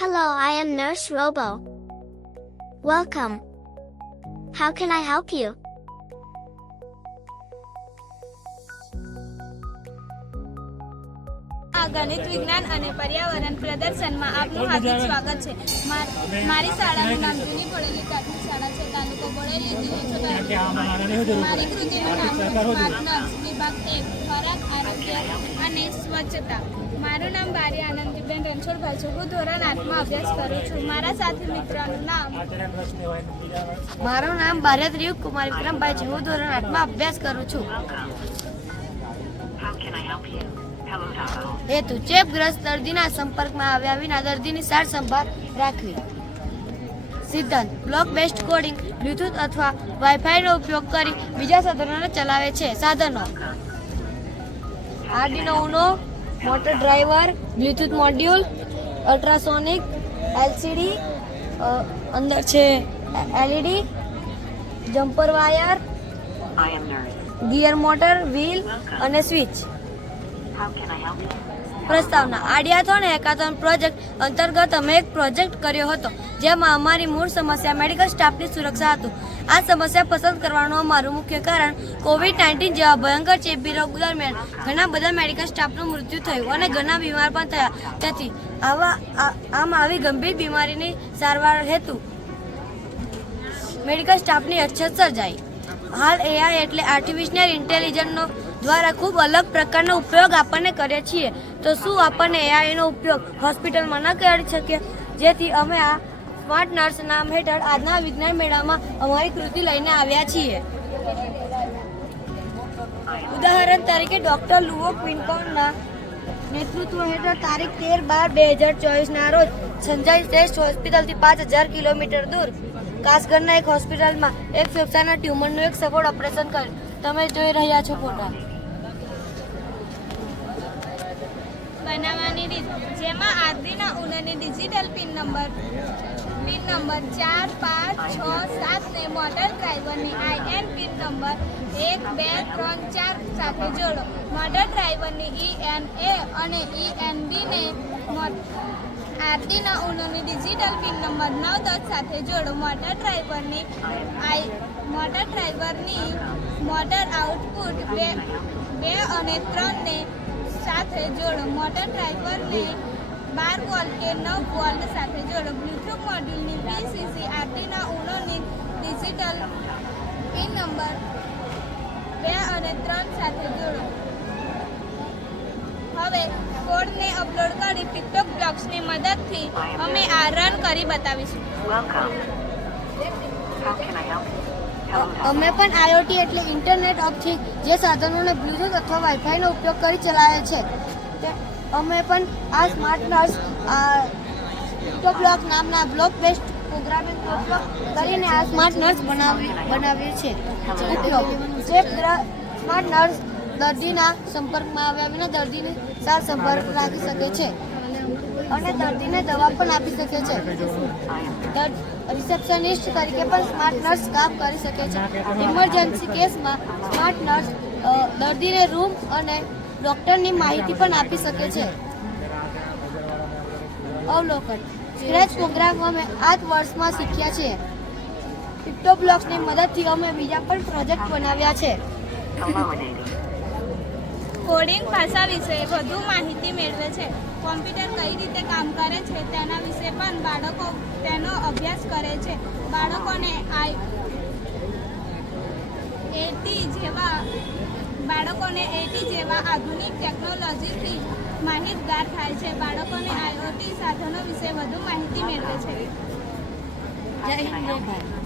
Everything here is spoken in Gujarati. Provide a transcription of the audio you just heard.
Hello, I am Nurse Robo. Welcome. How can I help you? ગણિત વિજ્ઞાન અને પર્યાવરણ પ્રદર્શનમાં આપનું હાર્દિક સ્વાગત છે. મારી શાળાનું નામ જૂની પડેલી પ્રાથમિક શાળા છે, તાલુકો બોડેલી, જિલ્લો છોટાઉદેપુર. મારી કૃતિનું નામ છે સ્માર્ટ નર્સ, વિભાગ 1, ખોરાક, આરોગ્ય અને સ્વચ્છતા. મારું નામ બારી આનંદીબેન રણછોડભાઈ છે. હું ધોરણ 8માં અભ્યાસ કરું છું. મારા સાથી મિત્રનું નામ મારું નામ ભારત કુમાર વિક્રમભાઈ છે. હું ધોરણ 8માં અભ્યાસ કરું છું. હેતુ: ચેપગ્રસ્ત દર્દીના સંપર્કમાં આવ્યા વિના દર્દીની સાર સંભાળ રાખવી. સિદ્ધાંત: બ્લોક બેસ્ડ કોડિંગ બ્લૂટૂથ અથવા વાઈફાઈનો ઉપયોગ કરી બીજા સાધનોને ચલાવે છે. સાધનો: Arduino Uno, motor driver, Bluetooth module, ultrasonic, LCD, અંદર છે LED, jumper wire, gear motor, wheel અને સ્વિચ. પ્રસ્તાવના: આડિયાથોન હેકાથોન પ્રોજેક્ટ અંતર્ગત અમે એક પ્રોજેક્ટ કર્યો હતો, જેમાં અમારી મૂળ સમસ્યા મેડિકલ સ્ટાફની સુરક્ષા હતું. આ સમસ્યા પસંદ કરવાનું અમારું મુખ્ય કારણ COVID-19 જેવા ભયંકર ચેપી રોગ દરમિયાન ઘણા બધા મેડિકલ સ્ટાફનું મૃત્યુ થયું અને ઘણા બીમાર પણ થયા. તેથી આવી ગંભીર બીમારીની સારવાર હેતુ મેડિકલ સ્ટાફની અછત સર્જાઈ. હાલ AI એટલે આર્ટિફિશિયલ ઇન્ટેલિજન્સનો દ્વારા ખૂબ અલગ પ્રકારનો ઉપયોગ આપણને કરીએ છીએ. તો શું આપણને AIનો ઉપયોગ હોસ્પિટલમાં ન કરી શકીએ? જેથી અમે આ સ્માર્ટ નર્સ નામ હેઠળ આજના વિજ્ઞાન મેળામાં અમારી કૃતિ લઈને આવ્યા છીએ. ઉદાહરણ તરીકે ડોક્ટર લુઓ ક્વિન્કોનના નેતૃત્વ હેઠળ તારીખ 13/12/2024ના રોજ સંજય શ્રેષ્ઠ હોસ્પિટલથી 5000 કિલોમીટર દૂર કાસગરના એક હોસ્પિટલમાં એક ફેફસાના ટ્યુમરનું એક સફળ ઓપરેશન કર્યું. તમે જોઈ રહ્યા છો ફોટા. બનાવવાની રીત: જેમાં આર્ડિનો ઉનોની ડિજિટલ પિન નંબર 4, 5, 6, 7 ને મોટર ડ્રાઈવરની IN પિન નંબર 1, 2, 3, 4 સાથે જોડો. મોટર ડ્રાઈવરની ENA અને ENB ને આર્ડિનો ઉનોની ડિજિટલ પિન નંબર 9, 10 સાથે જોડો. મોટર ડ્રાઈવરની મોટર આઉટપુટ 2 અને 3 ને સાથે જોડો. મોટર ડ્રાઈવરને 12 વોલ્ટ કે 9 વોલ્ટ સાથે જોડો. બ્લૂટૂથ મોડ્યુલની VCC આર્ડિનો ઉનોની ડિજિટલ પિન નંબર 2 અને 3 સાથે જોડો. હવે કોડને અપલોડ કરી ટિકટોક બ્લોક્સની મદદથી અમે આ રન કરી બતાવીશું. અમે પણ IoT એટલે ઇન્ટરનેટ ઓફ થિંગ્સ જે સાધનોને બ્લૂટૂથ અથવા વાઈફાઈનો ઉપયોગ કરી ચલાવે છે. અમે પણ આ સ્માર્ટ નર્સ ટિકટોક બ્લોક નામના બ્લોક બેસ્ડ પ્રોગ્રામિંગનો ઉપયોગ કરીને આ સ્માર્ટ નર્સ બનાવીએ છીએ. ઉપયોગ: સ્માર્ટ નર્સ દર્દીના સંપર્કમાં આવ્યા વિના દર્દીની સાર સંભાળ રાખી શકે છે અને દર્દીને દવા પણ આપી શકે છે. રિસેપ્શનિસ્ટ તરીકે પણ સ્માર્ટ નર્સ કામ કરી શકે છે. ઇમરજન્સી કેસમાં સ્માર્ટ નર્સ દર્દીને રૂમ અને ડૉક્ટરની માહિતી પણ આપી શકે છે. અવલોકન: સ્ક્રેચ પ્રોગ્રામ અમે 8 વર્ષમાં શીખ્યા છીએ. ટિકટોક બ્લોક્સની મદદથી અમે બીજા પણ પ્રોજેક્ટ બનાવ્યા છે. કોડિંગ ભાષા વિશે વધુ માહિતી મેળવે છે. કોમ્પ્યુટર કઈ રીતે કામ કરે છે તેના વિશે પણ બાળકો તેનો અભ્યાસ કરે છે. બાળકોને AT જેવા આધુનિક ટેકનોલોજીથી માહિતગાર થાય છે. બાળકોને IoT સાધનો વિશે વધુ માહિતી મેળવે છે. જય હિન્દ.